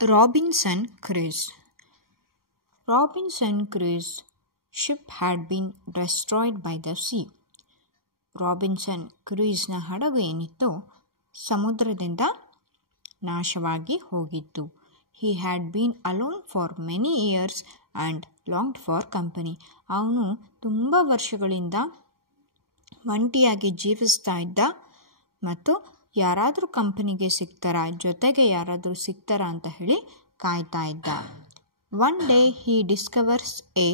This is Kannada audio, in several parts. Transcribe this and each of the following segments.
Robinson Crusoe. Robinson Crusoe's ship had been destroyed by the sea. Robinson ಕ್ರೂಯಿಸ್ನ ಹಡಗು ಏನಿತ್ತು ಸಮುದ್ರದಿಂದ ನಾಶವಾಗಿ ಹೋಗಿತ್ತು. He had been alone for many years and longed for company. ಅವನು ತುಂಬ ವರ್ಷಗಳಿಂದ ಒಂಟಿಯಾಗಿ ಜೀವಿಸ್ತಾ ಇದ್ದ ಮತ್ತು ಯಾರಾದರೂ ಕಂಪನಿಗೆ ಸಿಗ್ತಾರಾ, ಜೊತೆಗೆ ಯಾರಾದರೂ ಸಿಗ್ತಾರಾ ಅಂತ ಹೇಳಿ ಕಾಯ್ತಾ ಇದ್ದ. One day he discovers a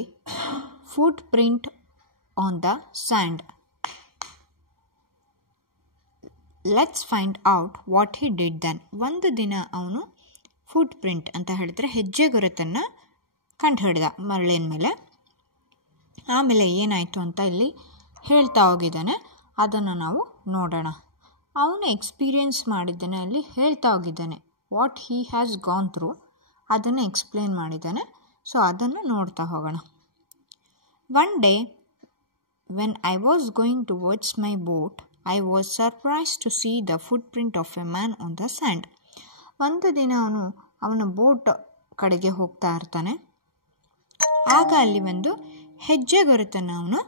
footprint on the sand. Let's find out what he did then. ಒಂದು ದಿನ ಅವನು ಫುಟ್ ಪ್ರಿಂಟ್ ಅಂತ ಹೇಳಿದ್ರೆ ಹೆಜ್ಜೆ ಗುರುತನ್ನು ಕಂಡು ಹಿಡ್ದ ಮರಳಿನ ಮೇಲೆ. ಆಮೇಲೆ ಏನಾಯಿತು ಅಂತ ಇಲ್ಲಿ ಹೇಳ್ತಾ ಹೋಗಿದ್ದಾನೆ, ಅದನ್ನು ನಾವು ನೋಡೋಣ. ಅವನು ಎಕ್ಸ್ಪೀರಿಯನ್ಸ್ ಮಾಡಿದ್ದಾನೆ, ಅಲ್ಲಿ ಹೇಳ್ತಾ ಹೋಗಿದ್ದಾನೆ. What he has gone through ಅದನ್ನು ಎಕ್ಸ್ಪ್ಲೇನ್ ಮಾಡಿದ್ದಾನೆ. ಸೊ ಅದನ್ನು ನೋಡ್ತಾ ಹೋಗೋಣ. One day when I was going towards my boat I was surprised to see the footprint of a man on the sand. ಒಂದು ದಿನ ಅವನ ಬೋಟ್ ಕಡೆಗೆ ಹೋಗ್ತಾ ಇರ್ತಾನೆ. ಆಗ ಅಲ್ಲಿ ಒಂದು ಹೆಜ್ಜೆ ಗುರುತನ್ನು ಅವನು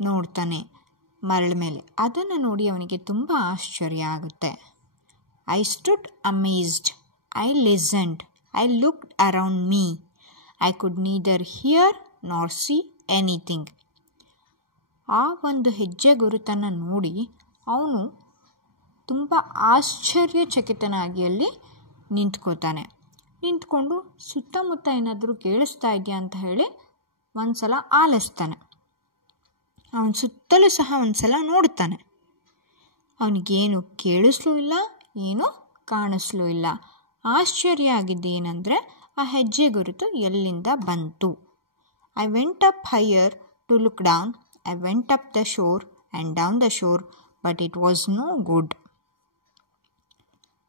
ನೋಡ್ತಾನೆ ಮರಳ ಮೇಲೆ. ಅದನ್ನು ನೋಡಿ ಅವನಿಗೆ ತುಂಬ ಆಶ್ಚರ್ಯ ಆಗುತ್ತೆ. I stood amazed, I listened, I looked around me, I could neither hear nor see anything. ಆ ಒಂದು ಹೆಜ್ಜೆ ಗುರುತನ್ನು ನೋಡಿ ಅವನು ತುಂಬ ಆಶ್ಚರ್ಯಚಕಿತನಾಗಿ ಅಲ್ಲಿ ನಿಂತ್ಕೊಂಡು ಸುತ್ತಮುತ್ತ ಏನಾದರೂ ಕೇಳಿಸ್ತಾ ಇದೆಯಾ ಅಂತ ಹೇಳಿ ಒಂದು ಸಲ ಆಲಿಸ್ತಾನೆ. ಅವನ ಸುತ್ತಲೂ ಸಹ ಒಂದು ಸಲ ನೋಡ್ತಾನೆ. ಅವನಿಗೇನು ಕೇಳಿಸ್ಲೂ ಇಲ್ಲ, ಏನು ಕಾಣಿಸ್ಲೂ ಇಲ್ಲ. ಆಶ್ಚರ್ಯ ಆಗಿದ್ದು ಏನಂದರೆ ಆ ಹೆಜ್ಜೆ ಗುರುತು ಎಲ್ಲಿಂದ ಬಂತು. I went up higher to look down, I went up the shore and down the shore, but it was no good.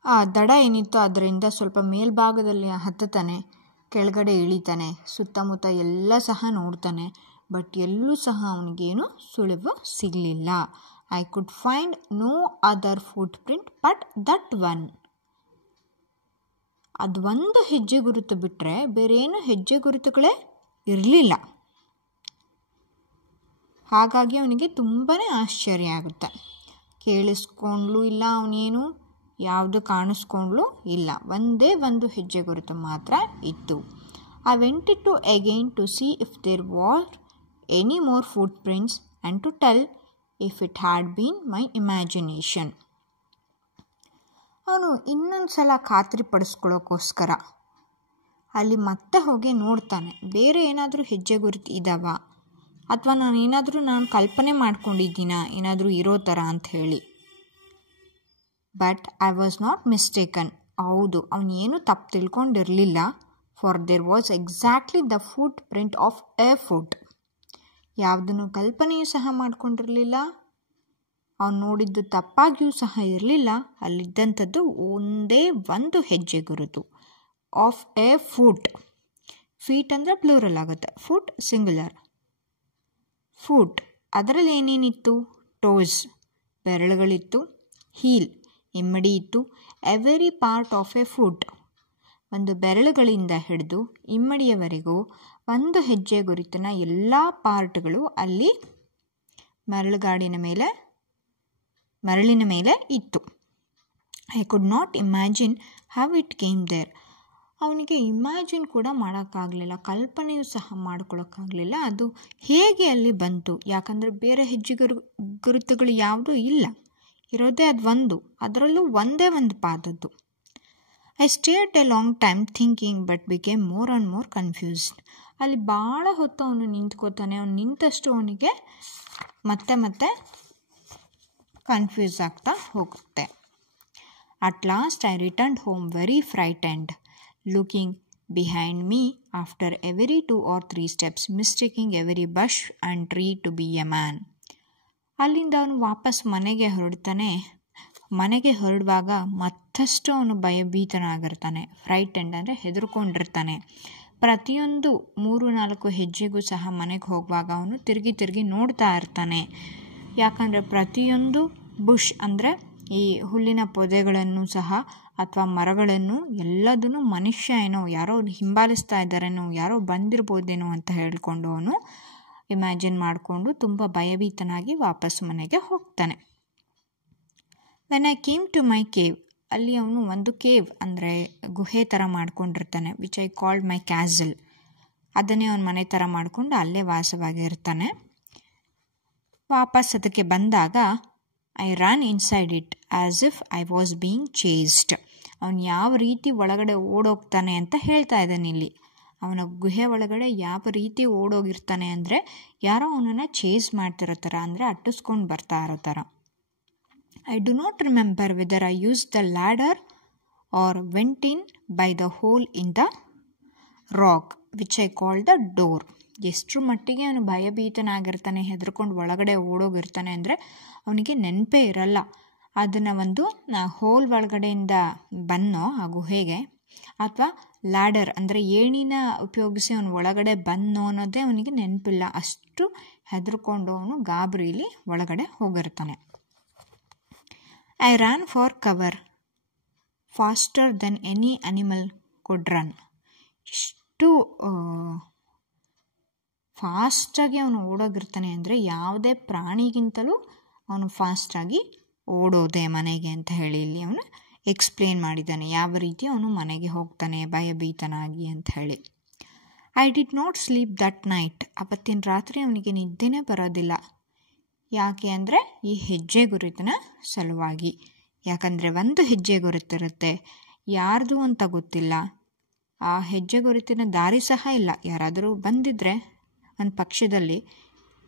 ಆ ದಡ ಏನಿತ್ತು ಅದರಿಂದ ಸ್ವಲ್ಪ ಮೇಲ್ಭಾಗದಲ್ಲಿ ಹತ್ತುತ್ತಾನೆ, ಕೆಳಗಡೆ ಇಳಿತಾನೆ, ಸುತ್ತಮುತ್ತ ಎಲ್ಲ ಸಹ ನೋಡ್ತಾನೆ. ಬಟ್ ಎಲ್ಲೂ ಸಹ ಅವನಿಗೇನು ಸುಳಿವು ಸಿಗಲಿಲ್ಲ. I could find no other footprint but that one. ಅದು ಒಂದು ಹೆಜ್ಜೆ ಗುರುತು ಬಿಟ್ಟರೆ ಬೇರೇನು ಹೆಜ್ಜೆ ಗುರುತುಗಳೇ ಇರಲಿಲ್ಲ. ಹಾಗಾಗಿ ಅವನಿಗೆ ತುಂಬಾ ಆಶ್ಚರ್ಯ ಆಗುತ್ತೆ. ಕೇಳಿಸ್ಕೊಂಡ್ಲೂ ಇಲ್ಲ, ಅವನೇನು ಯಾವುದು ಕಾಣಿಸ್ಕೊಂಡ್ಲೂ ಇಲ್ಲ, ಒಂದೇ ಒಂದು ಹೆಜ್ಜೆ ಗುರುತು ಮಾತ್ರ ಇತ್ತು. I wanted to again to see if there were any more footprints and to tell if it had been my imagination. ಅವನು ಇನ್ನೊಂದು ಸಲ ಖಾತ್ರಿ ಪಡಿಸ್ಕೊಳ್ಳೋಕ್ಕೋಸ್ಕರ ಅಲ್ಲಿ ಮತ್ತೆ ಹೋಗಿ ನೋಡ್ತಾನೆ, ಬೇರೆ ಏನಾದರೂ ಹೆಜ್ಜೆ ಗುರುತು ಇದ್ದಾವ ಅಥವಾ ನಾನು ಕಲ್ಪನೆ ಮಾಡ್ಕೊಂಡಿದ್ದೀನಾ ಏನಾದರೂ ಇರೋ ಥರ ಅಂಥೇಳಿ. But I was not mistaken. ಹೌದು, ಅವನೇನು ತಪ್ಪು ತಿಳ್ಕೊಂಡಿರಲಿಲ್ಲ. For there was exactly the footprint of a foot. ಯಾವುದನ್ನು ಕಲ್ಪನೆಯೂ ಸಹ ಮಾಡ್ಕೊಂಡಿರಲಿಲ್ಲ, ಅವನು ನೋಡಿದ್ದು ತಪ್ಪಾಗಿಯೂ ಸಹ ಇರಲಿಲ್ಲ. ಅಲ್ಲಿದ್ದಂಥದ್ದು ಒಂದೇ ಒಂದು ಹೆಜ್ಜೆ ಗುರುತು ಆಫ್ ಎ ಫುಟ್. ಫೀಟ್ ಅಂದರೆ ಪ್ಲೂರಲ್ ಆಗುತ್ತೆ, ಫುಟ್ ಸಿಂಗ್ಯುಲರ್. ಫುಟ್ ಅದರಲ್ಲಿ ಏನೇನಿತ್ತು? ಟೋಸ್ ಬೆರಳುಗಳಿತ್ತು, ಹೀಲ್ ಇಮ್ಮಡಿ ಇತ್ತು, every part of a foot ಒಂದು ಬೆರಳುಗಳಿಂದ ಹಿಡಿದು ಇಮ್ಮಡಿಯವರೆಗೂ ಒಂದು ಹೆಜ್ಜೆ ಗುರುತಿನ ಎಲ್ಲ ಪಾರ್ಟ್ಗಳು ಅಲ್ಲಿ ಮರಳಿನ ಮೇಲೆ ಇತ್ತು. I could not imagine how it came there. ಅವನಿಗೆ ಇಮ್ಯಾಜಿನ್ ಕೂಡ ಮಾಡೋಕ್ಕಾಗಲಿಲ್ಲ, ಕಲ್ಪನೆಯೂ ಸಹ ಮಾಡ್ಕೊಳ್ಳೋಕ್ಕಾಗಲಿಲ್ಲ ಅದು ಹೇಗೆ ಅಲ್ಲಿ ಬಂತು. ಯಾಕಂದರೆ ಬೇರೆ ಹೆಜ್ಜೆ ಗುರುತುಗಳು ಯಾವುದೂ ಇಲ್ಲ, ಇರೋದೇ ಅದು ಒಂದು, ಅದರಲ್ಲೂ ಒಂದೇ ಒಂದು ಪಾದದ್ದು. I stared a long time thinking but became more and more confused. ಅಲ್ಲಿ ಭಾಳ ಹೊತ್ತು ಅವನು ನಿಂತ್ಕೋತಾನೆ. ಅವನು ನಿಂತಷ್ಟು ಅವನಿಗೆ ಮತ್ತೆ ಕನ್ಫ್ಯೂಸ್ ಆಗ್ತಾ ಹೋಗುತ್ತೆ. At last I returned home very frightened, looking behind me after every 2 or 3 steps, mistaking every bush and tree to be a man. ಅಲ್ಲಿಂದ ಅವನು ವಾಪಸ್ ಮನೆಗೆ ಹೊರಡ್ತಾನೆ. ಮನೆಗೆ ಹೊರಡುವಾಗ ಮತ್ತಷ್ಟು ಅವನು ಭಯಭೀತನಾಗಿರ್ತಾನೆ. ಫ್ರೈಟೆಂಡ್ ಅಂದರೆ ಹೆದರ್ಕೊಂಡಿರ್ತಾನೆ. ಪ್ರತಿಯೊಂದು 3-4 ಹೆಜ್ಜೆಗೂ ಸಹ ಮನೆಗೆ ಹೋಗುವಾಗ ಅವನು ತಿರುಗಿ ನೋಡ್ತಾ ಇರ್ತಾನೆ. ಯಾಕಂದರೆ ಪ್ರತಿಯೊಂದು ಬುಷ್ ಅಂದರೆ ಈ ಹುಲ್ಲಿನ ಪೊದೆಗಳನ್ನು ಸಹ ಅಥವಾ ಮರಗಳನ್ನು ಎಲ್ಲದನ್ನು ಮನುಷ್ಯ ಏನೋ ಯಾರೋ ಹಿಂಬಾಲಿಸ್ತಾ ಇದ್ದಾರೇನೋ, ಯಾರೋ ಬಂದಿರ್ಬೋದೇನೋ ಅಂತ ಹೇಳ್ಕೊಂಡು ಅವನು ಇಮ್ಯಾಜಿನ್ ಮಾಡಿಕೊಂಡು ತುಂಬ ಭಯಭೀತನಾಗಿ ವಾಪಸ್ ಮನೆಗೆ ಹೋಗ್ತಾನೆ. When I came to my cave, ಅಲ್ಲಿ ಅವನು ಒಂದು ಕೇವ್ ಅಂದರೆ ಗುಹೆ ಥರ ಮಾಡ್ಕೊಂಡಿರ್ತಾನೆ, which I called my castle. ಅದನ್ನೇ ಅವನ ಮನೆ ಥರ ಮಾಡಿಕೊಂಡು ಅಲ್ಲೇ ವಾಸವಾಗಿರ್ತಾನೆ. ವಾಪಸ್ ಅದಕ್ಕೆ ಬಂದಾಗ I run inside it as if I was being chased. ಅವನು ಯಾವ ರೀತಿ ಒಳಗಡೆ ಓಡೋಗ್ತಾನೆ ಅಂತ ಹೇಳ್ತಾ ಇದ್ದಾನೆ ಇಲ್ಲಿ. ಅವನ ಗುಹೆ ಒಳಗಡೆ ಯಾವ ರೀತಿ ಓಡೋಗಿರ್ತಾನೆ ಅಂದರೆ ಯಾರೋ ಅವನನ್ನು ಚೇಸ್ ಮಾಡ್ತಿರೋ ಥರ, ಅಂದರೆ ಅಟ್ಟಿಸ್ಕೊಂಡು ಬರ್ತಾ ಇರೋ ಥರ. I do not remember whether I use the ladder or went in by the hole in the rock which I call the door. ಎಷ್ಟರ ಮಟ್ಟಿಗೆ ಅವನು ಭಯಭೀತನಾಗಿರ್ತಾನೆ, ಹೆದರ್ಕೊಂಡು ಒಳಗಡೆ ಓಡೋಗಿರ್ತಾನೆ ಅಂದರೆ ಅವನಿಗೆ ನೆನಪೇ ಇರಲ್ಲ. ಅದನ್ನು ಒಂದು ಹೋಲ್ ಒಳಗಡೆಯಿಂದ ಬನ್ನೋ ಆ ಗುಹೆಗೆ, ಅಥವಾ ಲ್ಯಾಡರ್ ಅಂದರೆ ಏಣಿನ ಉಪಯೋಗಿಸಿ ಅವನು ಒಳಗಡೆ ಬನ್ನೋ ಅನ್ನೋದೇ ಅವನಿಗೆ ನೆನಪಿಲ್ಲ. ಅಷ್ಟು ಹೆದರ್ಕೊಂಡು ಅವನು ಗಾಬರಿಲಿ ಒಳಗಡೆ ಹೋಗಿರ್ತಾನೆ. I ran for cover faster than any animal could run. ಎಷ್ಟು ಫಾಸ್ಟಾಗಿ ಅವನು ಓಡೋಗಿರ್ತಾನೆ ಅಂದರೆ ಯಾವುದೇ ಪ್ರಾಣಿಗಿಂತಲೂ ಅವನು ಫಾಸ್ಟಾಗಿ ಓಡೋದೆ ಮನೆಗೆ ಅಂತ ಹೇಳಿ ಇಲ್ಲಿ ಅವನು ಎಕ್ಸ್ಪ್ಲೇನ್ ಮಾಡಿದ್ದಾನೆ, ಯಾವ ರೀತಿ ಅವನು ಮನೆಗೆ ಹೋಗ್ತಾನೆ ಭಯಭೀತನಾಗಿ ಅಂತ ಹೇಳಿ. I did not sleep that night. ಅವತ್ತಿನ ರಾತ್ರಿ ಅವನಿಗೆ ನಿದ್ದೆನೇ ಬರೋದಿಲ್ಲ. ಯಾಕೆ ಅಂದರೆ ಈ ಹೆಜ್ಜೆ ಗುರುತಿನ ಸಲುವಾಗಿ. ಯಾಕಂದರೆ ಒಂದು ಹೆಜ್ಜೆ ಗುರುತಿರುತ್ತೆ, ಯಾರ್ದು ಅಂತ ಗೊತ್ತಿಲ್ಲ. ಆ ಹೆಜ್ಜೆ ಗುರುತಿನ ದಾರಿ ಸಹ ಇಲ್ಲ. ಯಾರಾದರೂ ಬಂದಿದ್ದರೆ ಒಂದು ಪಕ್ಷದಲ್ಲಿ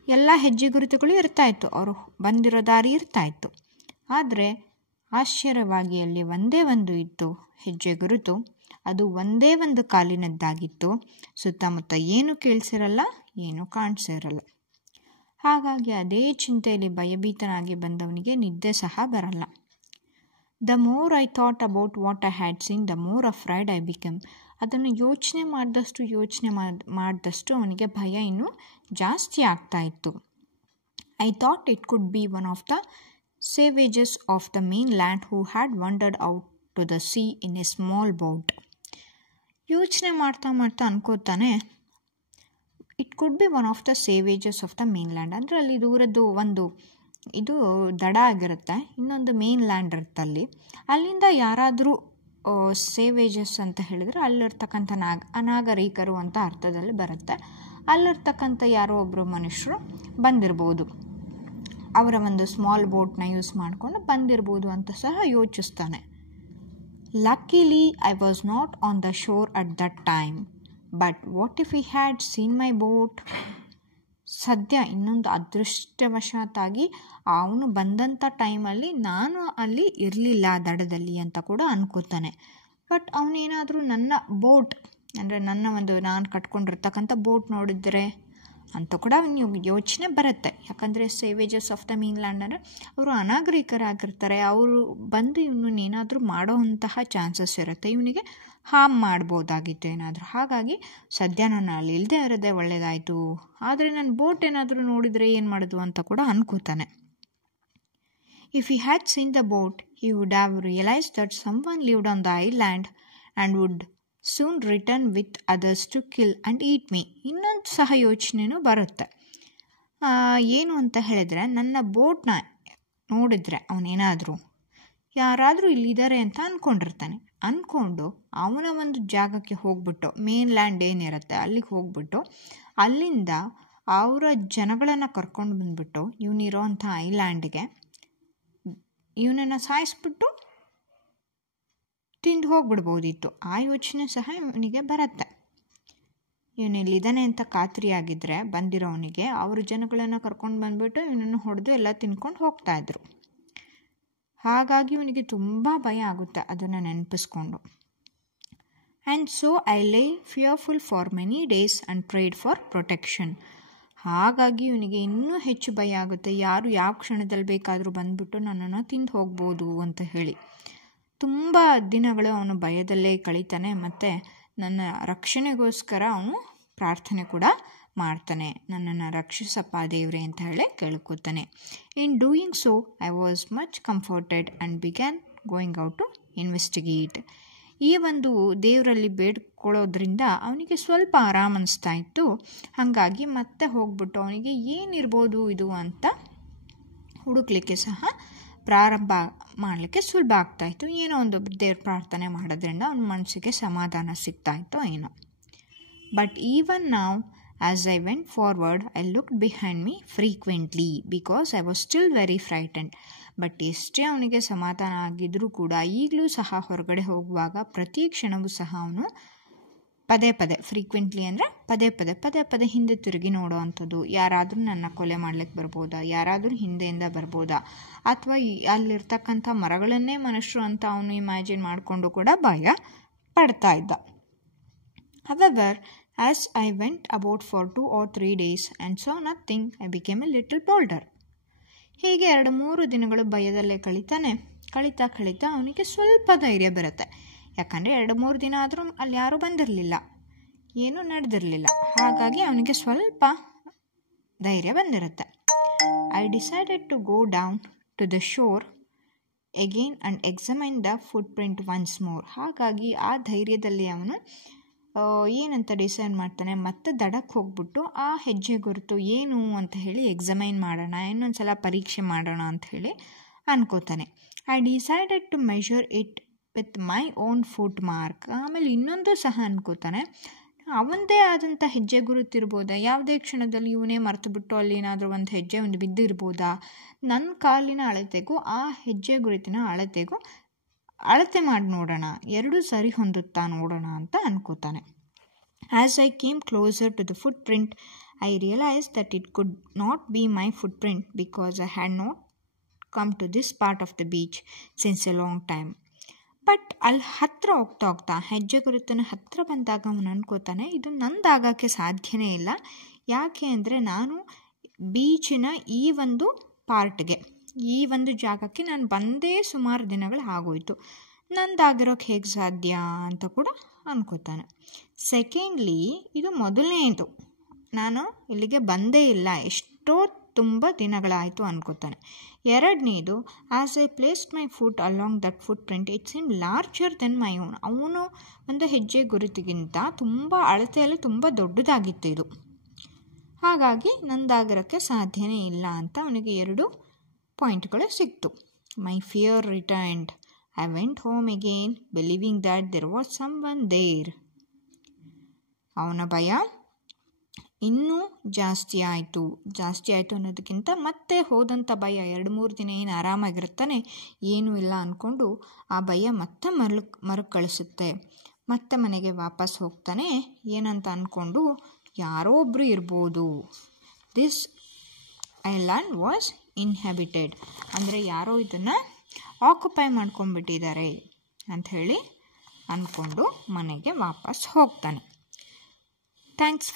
ಎಲ್ಲ ಹೆಜ್ಜೆ ಗುರುತುಗಳು ಇರ್ತಾಯಿತ್ತು, ಅವರು ಬಂದಿರೋ ದಾರಿ ಇರ್ತಾಯಿತ್ತು. ಆದರೆ ಆಶ್ಚರ್ಯವಾಗಿ ಅಲ್ಲಿ ಒಂದೇ ಒಂದು ಇತ್ತು ಹೆಜ್ಜೆ ಗುರುತು. ಅದು ಒಂದೇ ಒಂದು ಕಾಲಿನದ್ದಾಗಿತ್ತು. ಸುತ್ತಮುತ್ತ ಏನೂ ಕೇಳಿಸಿರಲ್ಲ, ಏನೂ ಕಾಣಿಸಿರಲ್ಲ. ಹಾಗಾಗಿ ಅದೇ ಚಿಂತೆಯಲ್ಲಿ ಭಯಭೀತನಾಗಿ ಬಂದವನಿಗೆ ನಿದ್ದೆ ಸಹ ಬರಲ್ಲ. The more I thought about what I had seen the more afraid I become. ಅದನ್ನು ಯೋಚನೆ ಮಾಡಿದಷ್ಟು ಅವನಿಗೆ ಭಯ ಇನ್ನೂ ಜಾಸ್ತಿ ಆಗ್ತಾ ಇತ್ತು. I thought it could be one of the savages of the mainland who had wandered out to the sea in a small boat. ಯೋಚನೆ ಮಾಡ್ತಾ ಅನ್ಕೋತಾನೆ, it could be one of the savages of the mainland. ಅಂದರೆ ಅಲ್ಲಿ ದೂರದ್ದು ಒಂದು ಇದು ದಡ ಆಗಿರುತ್ತೆ, ಇನ್ನೊಂದು ಮೇನ್ ಲ್ಯಾಂಡ್ ಇರುತ್ತೆ. ಅಲ್ಲಿಂದ ಯಾರಾದರೂ ಸೇವೇಜಸ್ ಅಂತ ಹೇಳಿದರೆ ಅಲ್ಲಿರ್ತಕ್ಕಂಥ ಅನಾಗರಿಕರು ಅಂತ ಅರ್ಥದಲ್ಲಿ ಬರುತ್ತೆ. ಅಲ್ಲಿರ್ತಕ್ಕಂಥ ಯಾರೋ ಒಬ್ಬರು ಮನುಷ್ಯರು ಬಂದಿರ್ಬೋದು, ಅವರ ಒಂದು ಸ್ಮಾಲ್ ಬೋಟ್ನ ಯೂಸ್ ಮಾಡಿಕೊಂಡು ಬಂದಿರ್ಬೋದು ಅಂತ ಸಹ ಯೋಚಿಸ್ತಾನೆ. Luckily I was not on the shore at that time, but what if he had seen my boat. ಸದ್ಯ ಇನ್ನೊಂದು ಅದೃಷ್ಟವಶಾತಾಗಿ ಅವನು ಬಂದಂಥ ಟೈಮಲ್ಲಿ ನಾನು ಅಲ್ಲಿ ಇರಲಿಲ್ಲ ದಡದಲ್ಲಿ ಅಂತ ಕೂಡ ಅನ್ಕೋತಾನೆ. ಬಟ್ ಅವನೇನಾದರೂ ನನ್ನ ಬೋಟ್ ಅಂದರೆ ನಾನು ಕಟ್ಕೊಂಡಿರ್ತಕ್ಕಂಥ ಬೋಟ್ ನೋಡಿದರೆ ಅಂತ ಕೂಡ ಯೋಚನೆ ಬರುತ್ತೆ. ಯಾಕಂದರೆ ಸೇವೇಜಸ್ ಆಫ್ ದ ಮೇನ್ ಲ್ಯಾಂಡ್ ಅಂದರೆ ಅವರು ಅನಾಗರಿಕರಾಗಿರ್ತಾರೆ, ಅವರು ಬಂದು ಇವನೇನಾದರೂ ಮಾಡೋ ಅಂತಹ ಚಾನ್ಸಸ್ ಇರುತ್ತೆ, ಇವನಿಗೆ ಹಾರ್ಮ್ ಮಾಡ್ಬೋದಾಗಿತ್ತು ಏನಾದರೂ. ಹಾಗಾಗಿ ಸದ್ಯ ನಾನು ಅಲ್ಲಿ ಇಲ್ಲದೆ ಇರೋದೇ ಒಳ್ಳೆಯದಾಯಿತು, ಆದರೆ ನನ್ನ ಬೋಟ್ ಏನಾದರೂ ನೋಡಿದರೆ ಏನು ಮಾಡೋದು ಅಂತ ಕೂಡ ಅನ್ಕೋತಾನೆ. If he had seen the boat he would have realise that someone lived on the island and would soon return with others to kill and eat me. ಇನ್ನೊಂದು ಸಹ ಯೋಚನೆಯೂ ಬರುತ್ತೆ. ಏನು ಅಂತ ಹೇಳಿದ್ರೆ, ನನ್ನ ಬೋಟ್ನ ನೋಡಿದರೆ ಅವನೇನಾದರೂ ಯಾರಾದರೂ ಇಲ್ಲಿದ್ದಾರೆ ಅಂತ ಅಂದ್ಕೊಂಡಿರ್ತಾನೆ. ಅಂದ್ಕೊಂಡು ಅವನ ಒಂದು ಜಾಗಕ್ಕೆ ಹೋಗ್ಬಿಟ್ಟು, ಮೇನ್ ಲ್ಯಾಂಡ್ ಏನಿರುತ್ತೆ ಅಲ್ಲಿಗೆ ಹೋಗ್ಬಿಟ್ಟು ಅಲ್ಲಿಂದ ಅವರ ಜನಗಳನ್ನು ಕರ್ಕೊಂಡು ಬಂದುಬಿಟ್ಟು ಇವನಿರೋ ಅಂಥ ಐಲ್ಯಾಂಡ್ಗೆ ಇವನನ್ನು ಸಾಯಿಸ್ಬಿಟ್ಟು ತಿಂದು ಹೋಗ್ಬಿಡ್ಬೋದಿತ್ತು. ಆ ಯೋಚನೆ ಸಹ ಇವನಿಗೆ ಬರುತ್ತೆ. ಇವನಿಲ್ಲಿದ್ದಾನೆ ಅಂತ ಖಾತ್ರಿಯಾಗಿದ್ದರೆ ಬಂದಿರೋವನಿಗೆ ಅವ್ರ ಜನಗಳನ್ನು ಕರ್ಕೊಂಡು ಬಂದುಬಿಟ್ಟು ಇವನನ್ನು ಹೊಡೆದು ಎಲ್ಲ ತಿನ್ಕೊಂಡು ಹೋಗ್ತಾಯಿದ್ರು. ಹಾಗಾಗಿ ಇವನಿಗೆ ತುಂಬ ಭಯ ಆಗುತ್ತೆ ಅದನ್ನು ನೆನಪಿಸ್ಕೊಂಡು. ಆ್ಯಂಡ್ ಸೊ ಐ ಲೇ fearful for many days and prayed for protection. ಹಾಗಾಗಿ ಇವನಿಗೆ ಇನ್ನೂ ಹೆಚ್ಚು ಭಯ ಆಗುತ್ತೆ, ಯಾರು ಯಾವ ಕ್ಷಣದಲ್ಲಿ ಬೇಕಾದರೂ ಬಂದುಬಿಟ್ಟು ನನ್ನನ್ನು ತಿಂದು ಹೋಗ್ಬೋದು ಅಂತ ಹೇಳಿ. ತುಂಬ ದಿನಗಳು ಅವನು ಭಯದಲ್ಲೇ ಕಳೀತಾನೆ. ಮತ್ತು ನನ್ನ ರಕ್ಷಣೆಗೋಸ್ಕರ ಅವನು ಪ್ರಾರ್ಥನೆ ಕೂಡ ಮಾಡ್ತಾನೆ, ನನ್ನನ್ನು ರಕ್ಷಿಸಪ್ಪ ದೇವ್ರೆ ಅಂತ ಹೇಳಿ ಕೇಳ್ಕೊತಾನೆ. In doing so I was much comforted and began going out to investigate. ಈ ಒಂದು ದೇವರಲ್ಲಿ ಬೇಡ್ಕೊಳ್ಳೋದ್ರಿಂದ ಅವನಿಗೆ ಸ್ವಲ್ಪ ಆರಾಮ ಅನಿಸ್ತಾ ಇತ್ತು. ಹಾಗಾಗಿ ಮತ್ತೆ ಹೋಗ್ಬಿಟ್ಟು ಅವನಿಗೆ ಏನಿರ್ಬೋದು ಇದು ಅಂತ ಹುಡುಕ್ಲಿಕ್ಕೆ ಸಹ ಪ್ರಾರಂಭ ಮಾಡಲಿಕ್ಕೆ ಸುಲಭ ಆಗ್ತಾಯಿತ್ತು. ಏನೋ ಒಂದು ದೇವ್ರ ಪ್ರಾರ್ಥನೆ ಮಾಡೋದ್ರಿಂದ ಅವನ ಮನಸ್ಸಿಗೆ ಸಮಾಧಾನ ಸಿಗ್ತಾಯಿತ್ತು ಏನೋ. ಬಟ್ ಈವನ್ ನಾವು as I went forward I looked behind me frequently because I was still very frightened. But ಎಷ್ಟೇ ಅವನಿಗೆ ಸಮಾಧಾನ ಆಗಿದ್ರೂ ಕೂಡ ಈಗಲೂ ಸಹ ಹೊರಗಡೆ ಹೋಗುವಾಗ ಪ್ರತಿ ಕ್ಷಣವೂ ಸಹ ಅವನು ಪದೇ ಪದೇ, ಫ್ರೀಕ್ವೆಂಟ್ಲಿ ಅಂದರೆ ಪದೇ ಪದೇ ಹಿಂದೆ ತಿರುಗಿ ನೋಡೋ ಅಂಥದ್ದು. ಯಾರಾದರೂ ನನ್ನ ಕೊಲೆ ಮಾಡ್ಲಿಕ್ಕೆ ಬರ್ಬೋದಾ, ಯಾರಾದರೂ ಹಿಂದೆಯಿಂದ ಬರ್ಬೋದಾ, ಅಥವಾ ಅಲ್ಲಿರ್ತಕ್ಕಂಥ ಮರಗಳನ್ನೇ ಮನುಷ್ಯರು ಅಂತ ಅವನು ಇಮ್ಯಾಜಿನ್ ಮಾಡಿಕೊಂಡು ಕೂಡ ಭಯ ಪಡ್ತಾ ಇದ್ದ. However, as I went about for 2 or 3 days and saw nothing, I became a little bolder. ಹೀಗೆ 2-3 ದಿನಗಳು ಭಯದಲ್ಲೇ ಕಳೀತಾ ಅವನಿಗೆ ಸ್ವಲ್ಪ ಧೈರ್ಯ ಬರುತ್ತೆ. ಯಾಕಂದರೆ 2-3 ದಿನ ಆದರೂ ಅಲ್ಲಿ ಯಾರೂ ಬಂದಿರಲಿಲ್ಲ, ಏನೂ ನಡೆದಿರಲಿಲ್ಲ. ಹಾಗಾಗಿ ಅವನಿಗೆ ಸ್ವಲ್ಪ ಧೈರ್ಯ ಬಂದಿರುತ್ತೆ. I decided to go down to the shore again and examine the footprint once more. ಹಾಗಾಗಿ ಆ ಧೈರ್ಯದಲ್ಲಿ ಅವನು ಏನಂತ ಡಿಸೈಡ್ ಮಾಡ್ತಾನೆ, ಮತ್ತೆ ದಡಕ್ಕೆ ಹೋಗ್ಬಿಟ್ಟು ಆ ಹೆಜ್ಜೆ ಗುರುತು ಏನು ಅಂತ ಹೇಳಿ ಎಕ್ಸಾಮೈನ್ ಮಾಡೋಣ, ಇನ್ನೊಂದು ಸಲ ಪರೀಕ್ಷೆ ಮಾಡೋಣ ಅಂತ ಹೇಳಿ ಅನ್ಕೋತಾನೆ. I decided to measure it with my own foot mark. ಆಮೇಲೆ ಇನ್ನೊಂದು ಸಹ ಅನ್ಕೋತಾನೆ, ಅವನದೇ ಆದಂಥ ಹೆಜ್ಜೆ ಗುರುತಿರ್ಬೋದಾ, ಯಾವುದೇ ಕ್ಷಣದಲ್ಲಿ ಇವನೇ ಮರೆತುಬಿಟ್ಟು ಅಲ್ಲಿ ಏನಾದರೂ ಒಂದು ಹೆಜ್ಜೆ ಒಂದು ಬಿದ್ದಿರ್ಬೋದಾ, ನನ್ನ ಕಾಲಿನ ಅಳತೆಗೂ ಆ ಹೆಜ್ಜೆ ಗುರುತಿನ ಅಳತೆಗೂ ಅಳತೆ ಮಾಡಿ ನೋಡೋಣ, ಎರಡೂ ಸರಿ ಹೊಂದುತ್ತಾ ನೋಡೋಣ ಅಂತ ಅನ್ಕೋತಾನೆ. As I came closer to the footprint I realise that it could not be my footprint because I had not come to this part of the beach since a long time. But ಅಲ್ಲಿ ಹತ್ತಿರ ಹೋಗ್ತಾ ಹೆಜ್ಜೆ ಗುರುತಿನ ಹತ್ತಿರ ಬಂದಾಗ ಅವನು ಅನ್ಕೋತಾನೆ, ಇದು ನಂದಾಗಕ್ಕೆ ಸಾಧ್ಯನೇ ಇಲ್ಲ. ಯಾಕೆ ಅಂದರೆ ನಾನು ಬೀಚಿನ ಈ ಒಂದು ಪಾರ್ಟ್ಗೆ, ಈ ಒಂದು ಜಾಗಕ್ಕೆ ನಾನು ಬಂದೇ ಸುಮಾರು ದಿನಗಳು ಆಗೋಯ್ತು, ನಂದಾಗಿರೋಕ್ಕೆ ಹೇಗೆ ಸಾಧ್ಯ ಅಂತ ಕೂಡ ಅನ್ಕೋತಾನೆ. ಸೆಕೆಂಡ್ಲಿ, ಇದು ಮೊದಲನೇದು, ನಾನು ಇಲ್ಲಿಗೆ ಬಂದೇ ಇಲ್ಲ, ಎಷ್ಟೋ ತುಂಬ ದಿನಗಳಾಯಿತು ಅನ್ಕೋತಾನೆ. ಎರಡನೇದು, as I placed my foot along that footprint it seem larger than my own. ಅವನು ಒಂದು ಹೆಜ್ಜೆ ಗುರುತಿಗಿಂತ ತುಂಬ ಅಳತೆಯಲ್ಲಿ ತುಂಬ ದೊಡ್ಡದಾಗಿತ್ತು ಇದು. ಹಾಗಾಗಿ ನಂದಾಗಿರೋಕ್ಕೆ ಸಾಧ್ಯನೇ ಇಲ್ಲ ಅಂತ ಅವನಿಗೆ 2 ಪಾಯಿಂಟ್ಗಳು ಸಿಕ್ತು. My fear returned. I went home again believing that there was someone there. ಅವನ ಭಯ ಇನ್ನೂ ಜಾಸ್ತಿ ಆಯಿತು ಅನ್ನೋದಕ್ಕಿಂತ ಮತ್ತೆ ಹೋದಂಥ ಭಯ, 2-3 ದಿನ ಏನು ಆರಾಮಾಗಿರ್ತಾನೆ, ಏನೂ ಇಲ್ಲ ಅಂದ್ಕೊಂಡು ಆ ಭಯ ಮತ್ತೆ ಮರುಕಳಿಸುತ್ತೆ. ಮತ್ತೆ ಮನೆಗೆ ವಾಪಸ್ ಹೋಗ್ತಾನೆ. ಏನಂತ ಅಂದ್ಕೊಂಡು, ಯಾರೋ ಒಬ್ಬರು ಇರ್ಬೋದು, ದಿಸ್ ಐಲ್ಯಾಂಡ್ ವಾಸ್ ಇನ್ಹ್ಯಾಬಿಟೆಡ್, ಅಂದರೆ ಯಾರೋ ಇದನ್ನು ಆಕ್ಯುಪೈ ಮಾಡ್ಕೊಂಡ್ಬಿಟ್ಟಿದ್ದಾರೆ ಅಂಥೇಳಿ ಅಂದ್ಕೊಂಡು ಮನೆಗೆ ವಾಪಸ್ ಹೋಗ್ತಾನೆ. ಥ್ಯಾಂಕ್ಸ್.